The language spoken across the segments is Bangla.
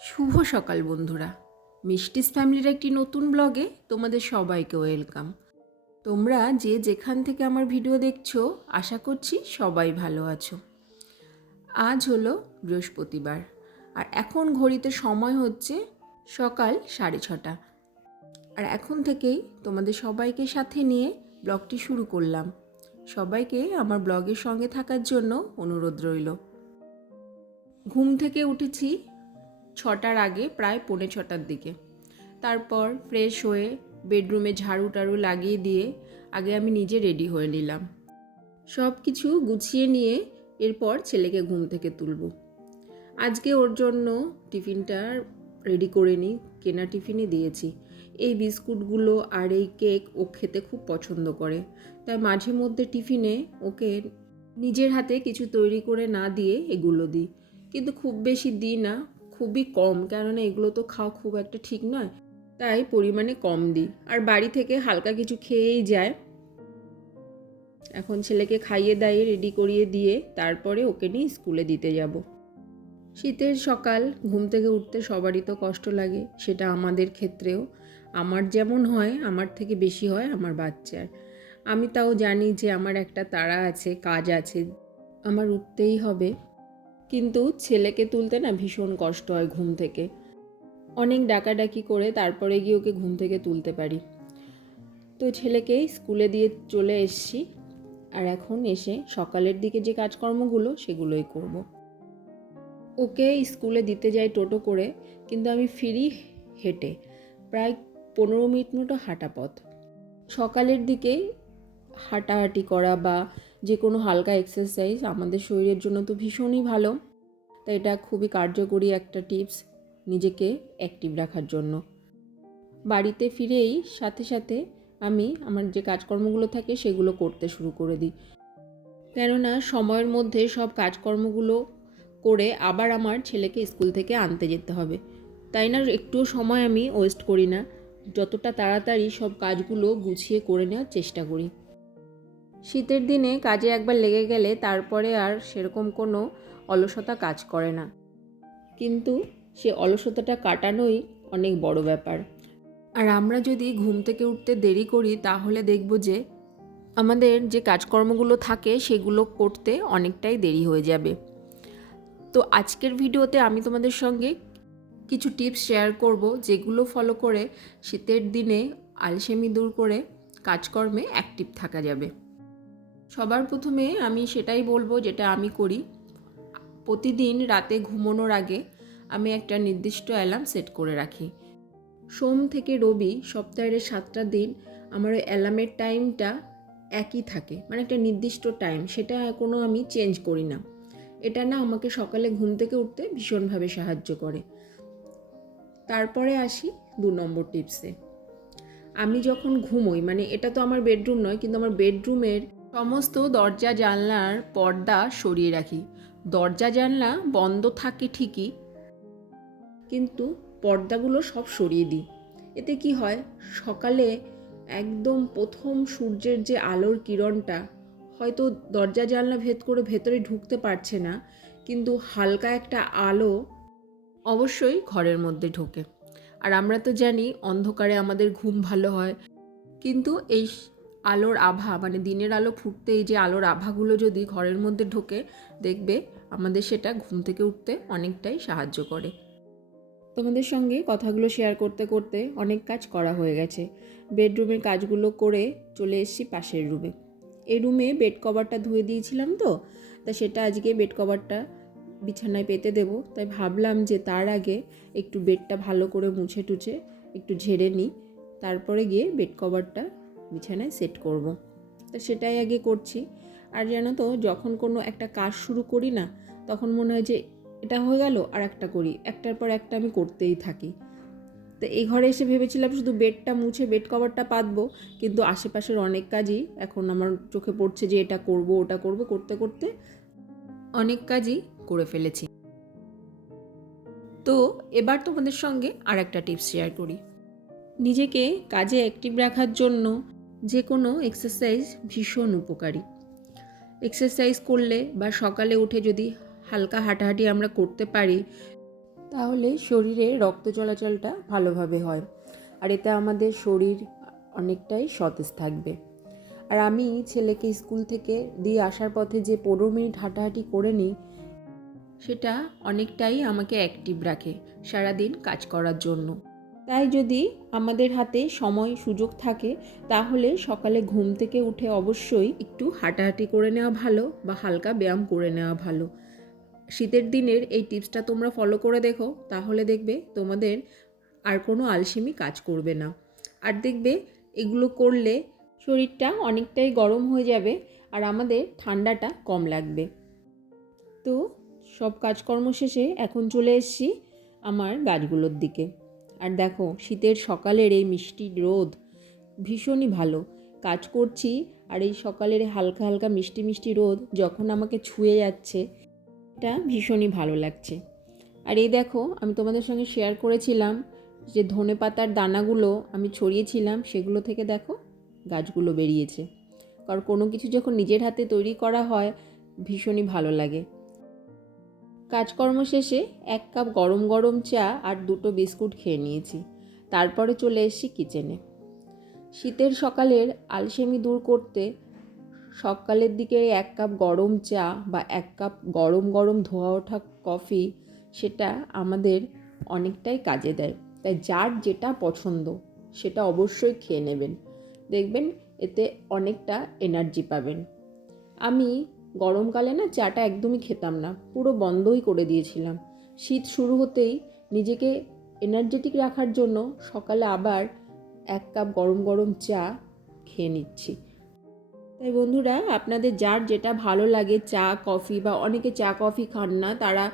শুভ সকাল বন্ধুরা, মিষ্টিস ফ্যামিলির একটি নতুন ব্লগে তোমাদের সবাইকে ওয়েলকাম। তোমরা যে যেখান থেকে আমার ভিডিও দেখছো, আশা করছি সবাই ভালো আছো। আজ হলো বৃহস্পতিবার আর এখন ঘড়িতে সময় হচ্ছে সকাল 6:30। আর এখন থেকেই তোমাদের সবাইকে সাথে নিয়ে ব্লগটি শুরু করলাম। সবাইকে আমার ব্লগের সঙ্গে থাকার জন্য অনুরোধ রইল। ঘুম থেকে উঠেছি 6টার আগে, প্রায় 6:45 দিকে। তারপর ফ্রেশ হয়ে বেডরুমে ঝাড়ু টাড়ু লাগিয়ে দিয়ে আগে আমি নিজে রেডি হয়ে নিলাম। সব কিছু গুছিয়ে নিয়ে এরপর ছেলেকে ঘুম থেকে তুলব। আজকে ওর জন্য টিফিনটা রেডি করে নিই, কেনা টিফিনই দিয়েছি। এই বিস্কুটগুলো আর এই কেক ও খেতে খুব পছন্দ করে, তাই মাঝে মধ্যে টিফিনে ওকে নিজের হাতে কিছু তৈরি করে না দিয়ে এগুলো দিই, কিন্তু খুব বেশি দিই না, খুবই কম, কেননা এগুলো তো খাওয়া খুব একটা ঠিক নয়, তাই পরিমাণে কম দিই। আর বাড়ি থেকে হালকা কিছু খেয়েই যায়। এখন ছেলেকে খাইয়ে দাইয়ে রেডি করিয়ে দিয়ে তারপরে ওকে নিয়ে স্কুলে দিতে যাব। শীতের সকাল, ঘুম থেকে উঠতে সবারই তো কষ্ট লাগে, সেটা আমাদের ক্ষেত্রেও। আমার যেমন হয়, আমার থেকে বেশি হয় আমার বাচ্চার। আমি তাও জানি যে আমার একটা তাড়া আছে, কাজ আছে, আমার উঠতেই হবে, কিন্তু ছেলেকে তুলতে না ভীষণ কষ্ট হয়। ঘুম থেকে অনেক ডাকাডাকি করে তারপরে গিয়ে ওকে ঘুম থেকে তুলতে পারি। তো ছেলেকে স্কুলে দিয়ে চলে এসেছি, আর এখন এসে সকালের দিকে যে কাজকর্মগুলো সেগুলোই করব। ওকে স্কুলে দিতে যাই টোটো করে, কিন্তু আমি ফিরি হেঁটে, প্রায় 15 মিনিট মতো হাঁটা পথ। সকালের দিকে হাঁটাহাঁটি করা বা যে কোনো হালকা এক্সারসাইজ আমাদের শরীরের জন্য তো ভীষণই ভালো, তাই এটা খুবই কার্যকরী একটা টিপস নিজেকে অ্যাক্টিভ রাখার জন্য। বাড়িতে ফিরেই সাথে সাথে আমি আমার যে কাজকর্মগুলো থাকে সেগুলো করতে শুরু করে দিই, কেননা সময়ের মধ্যে সব কাজকর্মগুলো করে আবার আমার ছেলেকে স্কুল থেকে আনতে যেতে হবে, তাই না একটুও সময় আমি ওয়েস্ট করি না। যতটা তাড়াতাড়ি সব কাজগুলো গুছিয়ে করে নেওয়ার চেষ্টা করি। শীতের দিনে কাজে একবার লেগে গেলে তারপরে আর সেরকম কোনো অলসতা কাজ করে না, কিন্তু সে অলসতাটা কাটানোই অনেক বড় ব্যাপার। আর আমরা যদি ঘুম থেকে উঠতে দেরি করি তাহলে দেখব যে আমাদের যে কাজকর্মগুলো থাকে সেগুলো করতে অনেকটাই দেরি হয়ে যাবে। তো আজকের ভিডিওতে আমি তোমাদের সঙ্গে কিছু টিপস শেয়ার করব, যেগুলো ফলো করে শীতের দিনে আলসেমি দূর করে কাজকর্মে অ্যাক্টিভ থাকা যাবে। সবার প্রথমে আমি সেটাই বলবো যেটা আমি করি। প্রতিদিন রাতে ঘুমানোর আগে আমি একটা নির্দিষ্ট অ্যালার্ম সেট করে রাখি। সোম থেকে রবি সপ্তাহের 7টা দিন আমার ওই অ্যালার্মের টাইমটা একই থাকে, মানে একটা নির্দিষ্ট টাইম, সেটা কোনো আমি চেঞ্জ করি না। এটা না আমাকে সকালে ঘুম থেকে উঠতে ভীষণভাবে সাহায্য করে। তারপরে আসি 2 নম্বর টিপসে। আমি যখন ঘুমোই, মানে এটা তো আমার বেডরুম নয়, কিন্তু আমার বেডরুমের সমস্ত দরজা জানলার পর্দা সরিয়ে রাখি। দরজা জানলা বন্ধ থাকে ঠিকই, কিন্তু পর্দাগুলো সব সরিয়ে দিই। এতে কি হয়, সকালে একদম প্রথম সূর্যের যে আলোর কিরণটা হয়তো দরজা জানলা ভেদ করে ভেতরে ঢুকতে পারছে না, কিন্তু হালকা একটা আলো অবশ্যই ঘরের মধ্যে ঢোকে। আর আমরা তো জানি অন্ধকারে আমাদের ঘুম ভালো হয়, কিন্তু এই আলোর আভা, মানে দিনের আলো ফুটতেই যে আলোর আভাগুলো যদি ঘরের মধ্যে ঢোকে, দেখবে আমাদের সেটা ঘুম থেকে উঠতে অনেকটাই সাহায্য করে। তোমাদের সঙ্গে কথাগুলো শেয়ার করতে করতে অনেক কাজ করা হয়ে গেছে। বেডরুমের কাজগুলো করে চলে এসেছি পাশের রুমে। এই রুমে বেড কভারটা ধুয়ে দিয়েছিলাম, তো তা সেটা আজকে বেড কভারটা বিছানায় পেতে দেবো, তাই ভাবলাম যে তার আগে একটু বেডটা ভালো করে মুছে টুছে একটু ঝেড়ে নিই, তারপরে গিয়ে বেড কভারটা বিছানায় সেট করব। তা সেটাই আগে করছি। আর জানো তো, যখন কোনো একটা কাজ শুরু করি না, তখন মনে হয় যে এটা হয়ে গেল আর একটা করি, একটার পর একটা আমি করতেই থাকি। তো এই ঘরে এসে ভেবেছিলাম শুধু বেডটা মুছে বেড কভারটা পাতবো, কিন্তু আশেপাশের অনেক কাজই এখন আমার চোখে পড়ছে যে এটা করব ওটা করব, করতে করতে অনেক কাজই করে ফেলেছি। তো এবার তোমাদের সঙ্গে আর একটা টিপস শেয়ার করি। নিজেকে কাজে অ্যাক্টিভ রাখার জন্য যে কোনো এক্সারসাইজ ভীষণ উপকারী। এক্সারসাইজ করলে বা সকালে উঠে যদি হালকা হাঁটাহাঁটি আমরা করতে পারি, তাহলে শরীরে রক্ত চলাচলটা ভালোভাবে হয়, আর এতে আমাদের শরীর অনেকটাই সতেজ থাকবে। আর আমি ছেলেকে স্কুল থেকে দিয়ে আসার পথে যে 15 মিনিট হাঁটাহাঁটি করে নিই, সেটা অনেকটাই আমাকে অ্যাক্টিভ রাখে সারাদিন কাজ করার জন্য। তাই যদি আমাদের হাতে সময় সুযোগ থাকে তাহলে সকালে ঘুম থেকে উঠে অবশ্যই একটু হাঁটাহাঁটি করে নেওয়া ভালো বা হালকা ব্যায়াম করে নেওয়া ভালো। শীতের দিনের এই টিপসটা তোমরা ফলো করে দেখো, তাহলে দেখবে তোমাদের আর কোনো আলসেমি কাজ করবে না। আর দেখবে এগুলো করলে শরীরটা অনেকটাই গরম হয়ে যাবে আর আমাদের ঠান্ডাটা কম লাগবে। তো সব কাজকর্ম শেষে এখন চলে এসেছি আমার গাছগুলোর দিকে। আর দেখো শীতের সকালের এই মিষ্টি রোদ ভীষণই ভালো। কাজ করছি আর এই সকালের হালকা হালকা মিষ্টি মিষ্টি রোদ যখন আমাকে ছুঁয়ে যাচ্ছে, এটা ভীষণই ভালো লাগছে। আর এই দেখো আমি তোমাদের সঙ্গে শেয়ার করেছিলাম যে ধনেপাতার দানাগুলো আমি ছড়িয়েছিলাম, সেগুলো থেকে দেখো গাছগুলো বেরিয়েছে। কারণ কোনো কিছু যখন নিজের হাতে তৈরি করা হয় ভীষণই ভালো লাগে। কাজকর্ম শেষে 1 কাপ গরম গরম চা আর 2টো বিস্কুট খেয়ে নিয়েছি। তারপরে চলে এসেছি কিচেনে। শীতের সকালের আলসেমি দূর করতে সকালের দিকে 1 কাপ গরম চা বা 1 কাপ গরম গরম ধোয়া ওঠা কফি, সেটা আমাদের অনেকটাই কাজে দেয়। তাই যার যেটা পছন্দ সেটা অবশ্যই খেয়ে নেবেন, দেখবেন এতে অনেকটা এনার্জি পাবেন। আমি গরমকালে না চাটা একদমই খেতাম না, পুরো বন্ধই করে দিয়েছিলাম। শীত শুরু হতেই নিজেকে এনার্জেটিক রাখার জন্য সকালে আবার 1 কাপ গরম গরম চা খেয়ে নিচ্ছি। তাই বন্ধুরা, আপনাদের যার যেটা ভালো লাগে, চা কফি বা অনেকে চা কফি খান না, তারা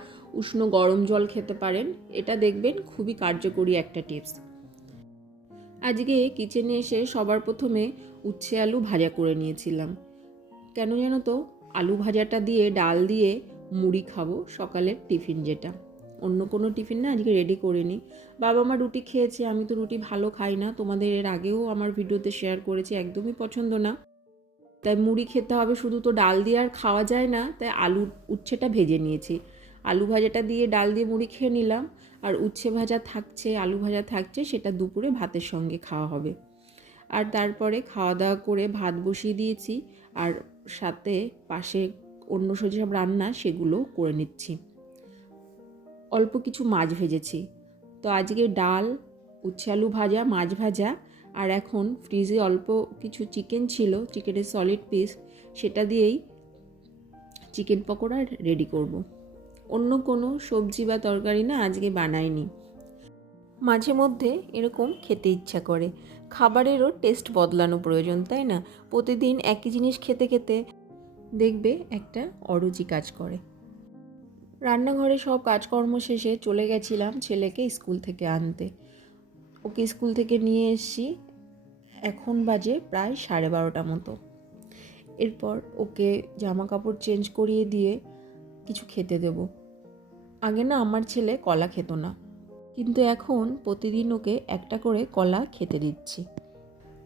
উষ্ণ গরম জল খেতে পারেন। এটা দেখবেন খুবই কার্যকরী একটা টিপস। আজকে কিচেনে এসে সবার প্রথমে উচ্ছে আলু ভাজা করে নিয়েছিলাম। কেন জানো তো, আলু ভাজাটা দিয়ে ডাল দিয়ে মুড়ি খাবো সকালের টিফিন, যেটা অন্য কোনো টিফিন না আজকে রেডি করিনি। বাবা মা রুটি খেয়েছে, আমি তো রুটি ভালো খাই না, তোমাদের এর আগেও আমার ভিডিওতে শেয়ার করেছি, একদমই পছন্দ না। তাই মুড়ি খেতে হবে, শুধু তো ডাল দিয়ে আর খাওয়া যায় না, তাই উচ্ছেটা ভেজে নিয়েছি। আলু ভাজাটা দিয়ে ডাল দিয়ে মুড়ি খেয়ে নিলাম, আর উচ্ছে ভাজা থাকছে, আলু ভাজা থাকছে, সেটা দুপুরে ভাতের সঙ্গে খাওয়া হবে। আর তারপরে খাওয়া দাওয়া করে ভাত বসিয়ে দিয়েছি, আর সাথে পাশে অন্য যেসব রান্না সেগুলো করে নিচ্ছি। অল্প কিছু মাছ ভেজেছি। তো আজকে ডাল, উচ্ছে আলু ভাজা, মাছ ভাজা, আর এখন ফ্রিজে অল্প কিছু চিকেন ছিল, চিকেনের সলিড পিস, সেটা দিয়েই চিকেন পকোড়া রেডি করব। অন্য কোনো সবজি বা তরকারি না আজকে বানাইনি। মাঝে মধ্যে এরকম খেতে ইচ্ছা করে, খাবারেরও টেস্ট বদলানো প্রয়োজন, তাই না? প্রতিদিন একই জিনিস খেতে খেতে দেখবে একটা অরুচি কাজ করে। রান্নাঘরে সব কাজকর্ম শেষে চলে গেছিলাম ছেলেকে স্কুল থেকে আনতে। ওকে স্কুল থেকে নিয়ে এসেছি, এখন বাজে প্রায় 12:30 মতো। এরপর ওকে জামা কাপড় চেঞ্জ করিয়ে দিয়ে কিছু খেতে দেব। আগে না আমার ছেলে কলা খেত না, কিন্তু এখন প্রতিদিন ওকে একটা করে কলা খেতে দিচ্ছি।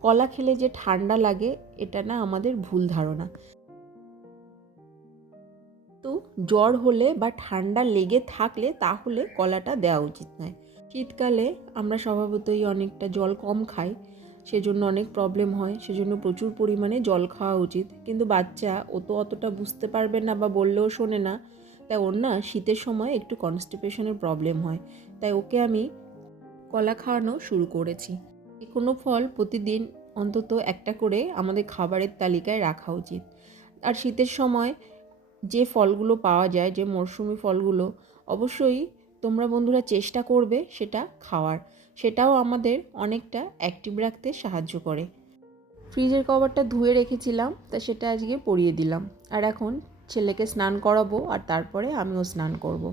কলা খেলে যে ঠান্ডা লাগে এটা না আমাদের ভুল ধারণা। তো জ্বর হলে বা ঠান্ডা লেগে থাকলে তাহলে কলাটা দেওয়া উচিত নয়। শীতকালে আমরা স্বভাবতই অনেকটা জল কম খাই, সেজন্য অনেক প্রবলেম হয়, সেজন্য প্রচুর পরিমাণে জল খাওয়া উচিত। কিন্তু বাচ্চা ও তো অতটা বুঝতে পারবে না বা বললেও শোনে না, তাই ওর না শীতের সময় একটু কনস্টিপেশনের প্রবলেম হয়, তাই ওকে আমি কলা খাওয়ানো শুরু করেছি। যে কোনো ফল প্রতিদিন অন্তত একটা করে আমাদের খাবারের তালিকায় রাখা উচিত। আর শীতের সময় যে ফলগুলো পাওয়া যায়, যে মরশুমি ফলগুলো, অবশ্যই তোমরা বন্ধুরা চেষ্টা করবে সেটা খাওয়ার, সেটাও আমাদের অনেকটা অ্যাক্টিভ রাখতে সাহায্য করে। ফ্রিজের কভারটা ধুয়ে রেখেছিলাম, তা সেটা আজকে পরিয়ে দিলাম। আর এখন ছেলেকে স্নান করাবো আর তারপরে আমিও স্নান করব।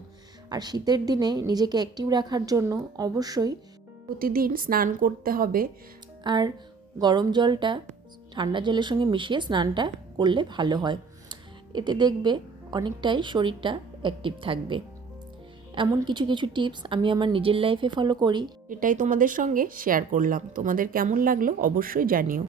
আর শীতের দিনে নিজেকে অ্যাক্টিভ রাখার জন্য অবশ্যই প্রতিদিন স্নান করতে হবে, আর গরম জলটা ঠান্ডা জলের সঙ্গে মিশিয়ে স্নানটা করলে ভালো হয়। এতে দেখবে অনেকটাই শরীরটা অ্যাক্টিভ থাকবে। এমন কিছু কিছু টিপস আমি আমার নিজের লাইফে ফলো করি, এটাই তোমাদের সঙ্গে শেয়ার করলাম। তোমাদের কেমন লাগলো অবশ্যই জানিও।